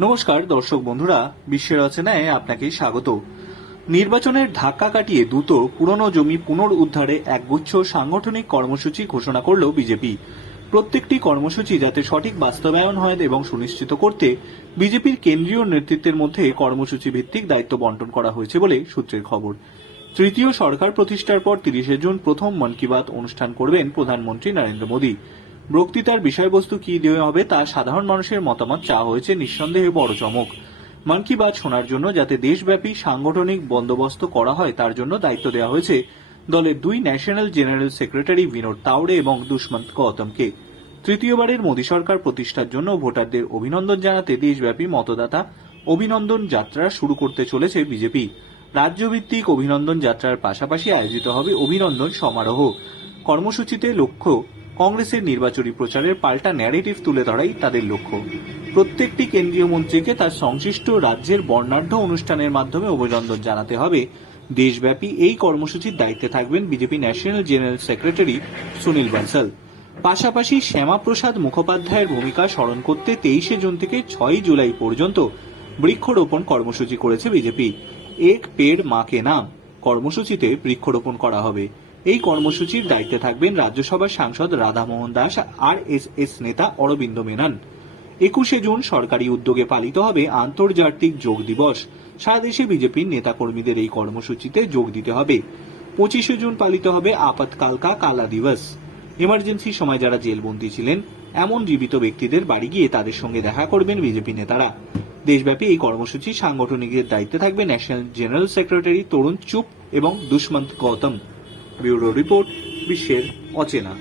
নমস্কার দর্শক বন্ধুরা, বিশ্বের রচনায় আপনাকে স্বাগত। নির্বাচনের ধাক্কা কাটিয়ে দ্রুত পুরনো জমি পুনরুদ্ধারে একগুচ্ছ সাংগঠনিক কর্মসূচি ঘোষণা করল বিজেপি। প্রত্যেকটি কর্মসূচি যাতে সঠিক বাস্তবায়ন হয় এবং সুনিশ্চিত করতে বিজেপির কেন্দ্রীয় নেতৃত্বের মধ্যে কর্মসূচি ভিত্তিক দায়িত্ব বন্টন করা হয়েছে বলে সূত্রের খবর। তৃতীয় সরকার প্রতিষ্ঠার পর তিরিশে জুন প্রথম মন কি বাত অনুষ্ঠান করবেন প্রধানমন্ত্রী নরেন্দ্র মোদী। বক্তৃতার বিষয়বস্তু কি দেওয়া হবে তা সাধারণ মানুষের মতামত চাওয়া হয়েছে নিঃসন্দেহে বড় চমক। মন কি বাত শোনার জন্য যাতে দেশব্যাপী সাংগঠনিক বন্দোবস্ত করা হয় তার জন্য দায়িত্ব দেওয়া হয়েছে দলের দুই national general secretary Vinod Tawde এবং দুষ্মন্ত গৌতমকে। তৃতীয়বারের মোদী সরকার প্রতিষ্ঠার জন্য ভোটারদের অভিনন্দন জানাতে দেশব্যাপী মতদাতা অভিনন্দন যাত্রা শুরু করতে চলেছে বিজেপি। রাজ্যভিত্তিক অভিনন্দন যাত্রার পাশাপাশি আয়োজিত হবে অভিনন্দন সমারোহ। কর্মসূচিতে লক্ষ্য, কংগ্রেসের নির্বাচনী প্রচারের পাল্টা ন্যারেটিভ তুলে ধরাই তাদের লক্ষ্য। প্রত্যেকটি কেন্দ্রীয় মন্ত্রীকে তার সংশ্লিষ্ট রাজ্যের বর্ণাঢ্য অনুষ্ঠানের মাধ্যমে অভিনন্দন জানাতে হবে। দেশব্যাপী এই কর্মসূচির দায়িত্বে থাকবেন BJP national general secretary Sunil Bansal. পাশাপাশি শ্যামাপ্রসাদ মুখোপাধ্যায়ের ভূমিকা স্মরণ করতে তেইশে জুন থেকে ছয়ই জুলাই পর্যন্ত বৃক্ষরোপণ কর্মসূচি করেছে বিজেপি। এক পেড় মাকে নাম। কর্মসূচিতে বৃক্ষরোপণ করা হবে। এই কর্মসূচির দায়িত্বে থাকবেন রাজ্যসভার সাংসদ Radhamohan Das R S S নেতা অরবিন্দ মেনন। একুশে জুন সরকারি উদ্যোগে পালিত হবে আন্তর্জাতিক যোগ দিবস। সারা দেশে বিজেপির নেতাকর্মীদের এই কর্মসূচিতে যোগ দিতে হবে। পঁচিশে জুন পালিত হবে আপাতকালকা কালা দিবস। ইমার্জেন্সি সময় যারা জেলবন্দী ছিলেন, এমন জীবিত ব্যক্তিদের বাড়ি গিয়ে তাদের সঙ্গে দেখা করবেন বিজেপি নেতারা। দেশব্যাপী এই কর্মসূচি সাংগঠনিকদের দায়িত্বে থাকবে ন্যাশনাল জেনারেল সেক্রেটারি তরুণ চুপ এবং দুষ্মন্ত গৌতম। ব্যুরো রিপোর্ট, বিশ্বের অচেনা।